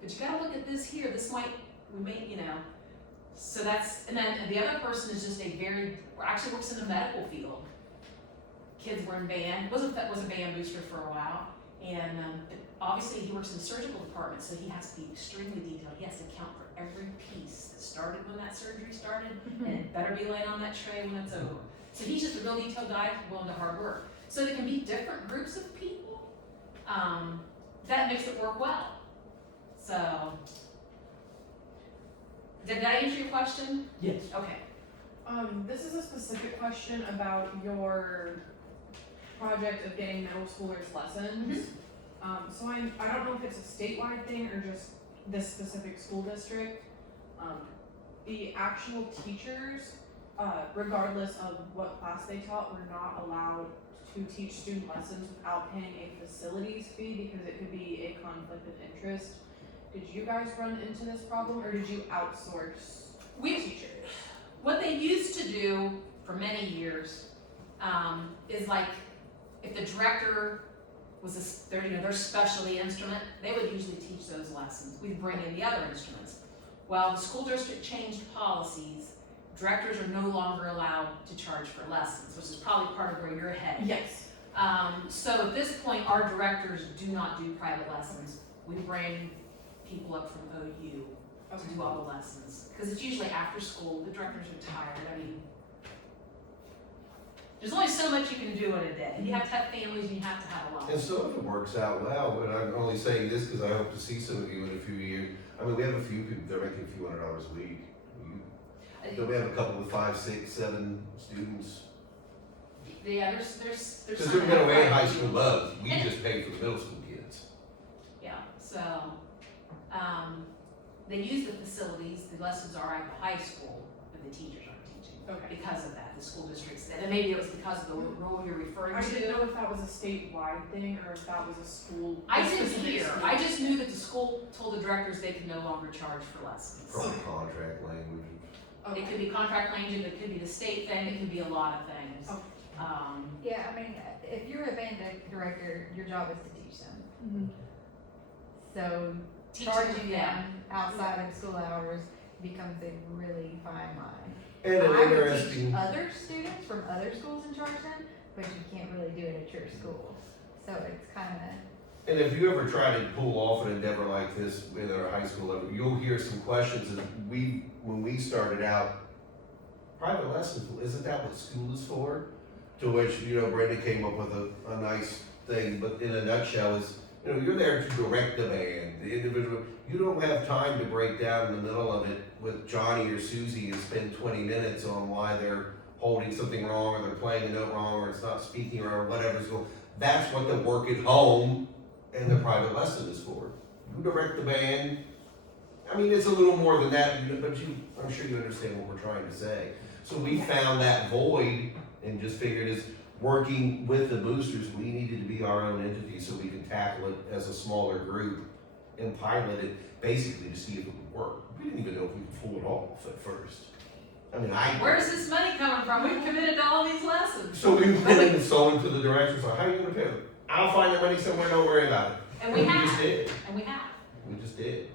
but you gotta look at this here. This might, we may, you know. So that's, and then the other person is just actually works in the medical field. Kids were in band, was a band booster for a while. And obviously he works in the surgical department, so he has to be extremely detailed. He has to account for every piece that started when that surgery started, and it better be laying on that tray when it's over. So he's just a real detailed guy, willing to hard work. So there can be different groups of people. That makes it work well. So, did that answer your question? Yes. Okay. This is a specific question about your project of getting middle schoolers lessons. So I don't know if it's a statewide thing or just this specific school district. The actual teachers, regardless of what class they taught, were not allowed to teach student lessons without paying a facilities fee because it could be a conflict of interest. Did you guys run into this problem or did you outsource teachers? What they used to do for many years is like if the director was their specialty instrument, they would usually teach those lessons. We'd bring in the other instruments. Well, the school district changed policies. Directors are no longer allowed to charge for lessons, which is probably part of where you're headed. Yes. So at this point, our directors do not do private lessons. We bring people up from OU to do all the lessons. Because it's usually after school, the directors are tired. I mean, there's only so much you can do in a day. You have to have families and you have to have a lot. And some of it works out well, but I'm only saying this because I hope to see some of you in a few years. I mean, we have a few people, they're making a few $100 a week. Then we have a couple with 5, 6, 7 students. Yeah, there's Because some they're that gonna have in high private school use. loves, we just pay for the middle school kids. Yeah, so, they use the facilities, the lessons are at the high school, but the teachers aren't teaching. Okay. Because of that, the school districts said, and maybe it was because of the rule you're referring I didn't to. know if that was a statewide thing or if that was a school. I a didn't specific hear, school. I just knew that the school told the directors they could no longer charge for lessons. Probably contract language. Okay. It could be contract language, it could be the state thing, it could be a lot of things. Okay. Yeah, I mean, if you're a band director, your job is to teach them. Mhm. So Teaching charging them, them outside of school hours becomes a really fine line. And an I would teach interesting, other students from other schools in Charleston, but you can't really do it at your school. So it's kind of, and if you ever try to pull off an endeavor like this with our high school level, you'll hear some questions. And when we started out, private lessons, isn't that what school is for? To which, Brenda came up with a nice thing, but in a nutshell is, you're there to direct the band, the individual. You don't have time to break down in the middle of it with Johnny or Susie and spend 20 minutes on why they're holding something wrong, or they're playing a note wrong, or it's not speaking, or whatever's going. That's what the work at home and the private lesson is for. You direct the band. I mean, it's a little more than that, but I'm sure you understand what we're trying to say. So we found that void and just figured as working with the boosters, we needed to be our own entity so we could tackle it as a smaller group and pilot it basically to see if it would work. We didn't even know if we could pull it off at first. I mean, Where's this money coming from? We've committed to all these lessons. So we went and sold to the directors, like, how are you gonna pay them? I'll find the money somewhere, don't worry about it. And we just have, did. and we have. We just did.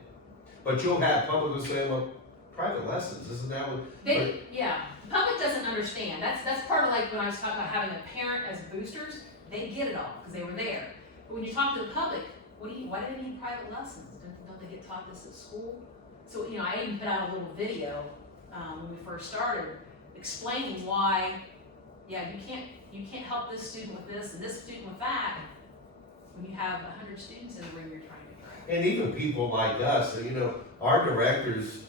But you'll have public saying, well, private lessons, isn't that what? Yeah, the public doesn't understand. That's part of like when I was talking about having a parent as boosters, they get it all because they were there. But when you talk to the public, why do they need private lessons? Don't they get taught this at school? So, I even put out a little video, when we first started, explaining why, you can't help this student with this and this student with that, when you have 100 students in the room you're trying to direct. And even people like us, our directors,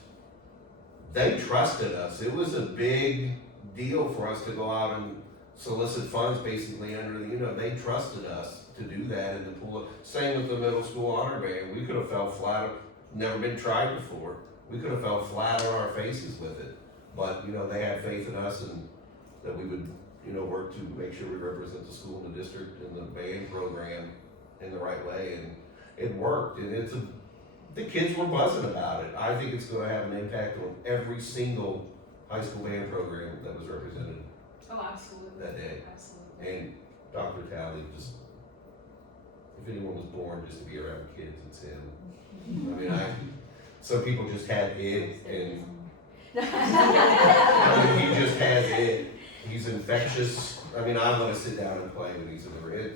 they trusted us. It was a big deal for us to go out and solicit funds basically under they trusted us to do that and to pull it. Same with the middle school honor band. We could have fell flat, never been tried before. We could have fell flat on our faces with it. But, they had faith in us and that we would, work to make sure we represent the school and the district and the band program in the right way. And it worked. And the kids were buzzing about it. I think it's going to have an impact on every single high school band program that was represented Oh, absolutely. that day. Absolutely. And Dr. Talley just, if anyone was born just to be around kids, it's him. I mean, some people just had it, and he just has it. He's infectious. I mean, I want to sit down and play when he's in the room.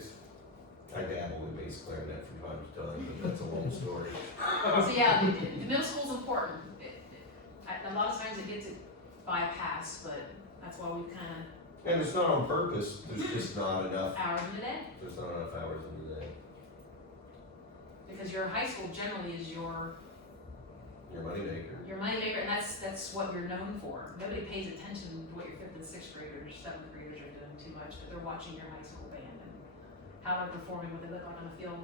I dabble in bass clarinet from time to time, but that's a long story. So yeah, the middle school's important. A lot of times it gets bypassed, but that's why we kind of And it's not on purpose, there's just not enough, hours in the day. there's not enough hours in the day. Because your high school generally is your Moneymaker. moneymaker, and that's what you're known for. Nobody pays attention to what your 5th and 6th graders, 7th graders are doing too much, but they're watching your high school band and how they're performing, what they look like on the field,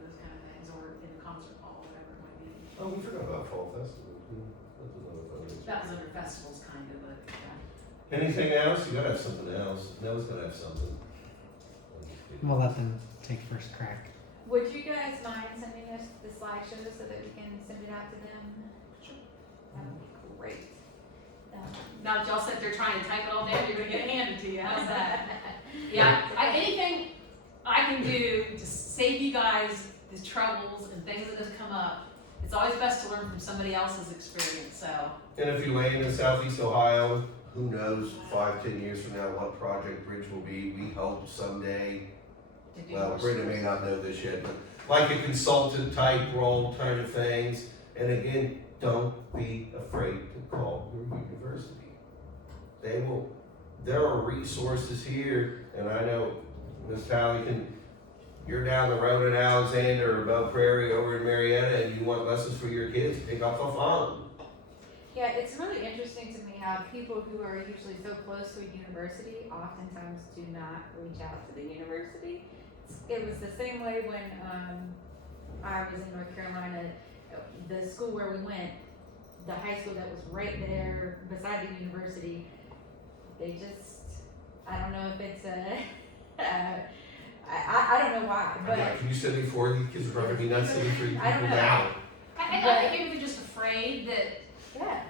those kind of things, or in the concert hall, whatever it might be. Oh, we forgot about Fall Festival. That's another fun. That was under festivals kind of, but yeah. Anything else? You gotta have something else. Noah's gonna have something. We'll let them take first crack. Would you guys mind sending us the slideshow so that we can send it out to them? Sure. That would be great. Now that y'all sit there trying to type it all down, you're gonna get it handed to you, how's that? Yeah, anything I can do to save you guys the troubles and things that have come up, it's always best to learn from somebody else's experience, so. And if you land in Southeast Ohio, who knows 5-10 years from now what Project Bridge will be. We hope someday, to do well, more Brenda may schools. not know this yet, but like a consultant type role kind of things. And again, don't be afraid to call your university. There are resources here, and I know Ms. Talley you're down the road in Alexander or Belle Prairie over in Marietta and you want lessons for your kids, pick up the phone. Yeah, it's really interesting to me how people who are usually so close to a university oftentimes do not reach out to the university. It was the same way when I was in North Carolina, the school where we went, the high school that was right there beside the university, they just, I don't know if it's I don't know why, but Can you send me 4 these kids are probably be nuts sending 3 people I don't know. now? I think maybe they're just afraid that yeah.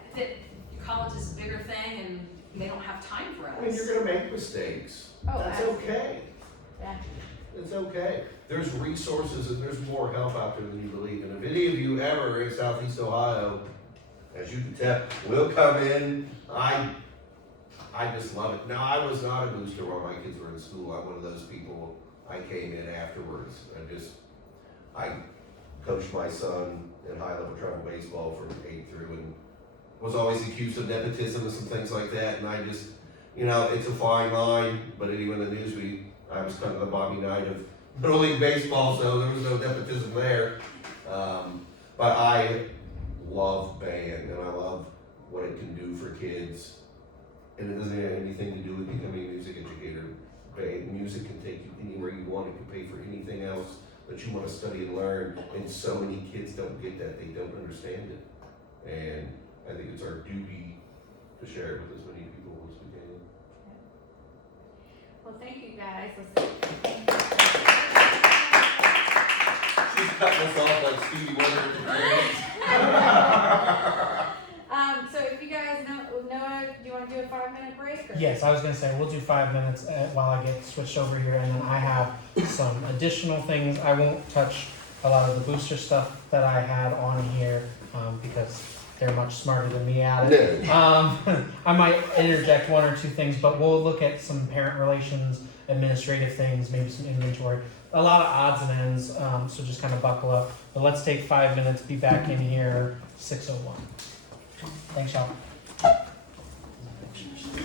college is a bigger thing and they don't have time for us. I mean, you're gonna make mistakes. Oh, That's absolutely. okay. Yeah. It's okay. There's resources and there's more help out there than you believe. And if any of you ever are in Southeast Ohio, as you can tell, we'll come in. I just love it. Now, I was not a booster while my kids were in school. I'm one of those people. I came in afterwards. I coached my son in high level travel baseball from 8 through, and was always accused of nepotism and some things like that, and I just, you know, it's a fine line, but even the news, I was kind of the Bobby Knight of Little League Baseball, so there was no nepotism there. But I love band, and I love what it can do for kids, and it doesn't have anything to do with becoming a music educator. Band, music can take you anywhere you want, it can pay for anything else that you want to study and learn, and so many kids don't get that, they don't understand it. And I think it's our duty to share it with as many people as we can. Well, thank you guys. Thank you. She's cutting us off like Stevie Wonder at the end. So if you guys know, do you want to do a 5-minute break? Or? Yes, I was gonna say we'll do 5 minutes while I get switched over here, and then I have some additional things. I won't touch a lot of the booster stuff that I had on here because they're much smarter than me at it. I might interject 1 or 2 things, but we'll look at some parent relations, administrative things, maybe some inventory, a lot of odds and ends. So just kind of buckle up. But let's take 5 minutes. Be back in here 6:01. Thanks, y'all.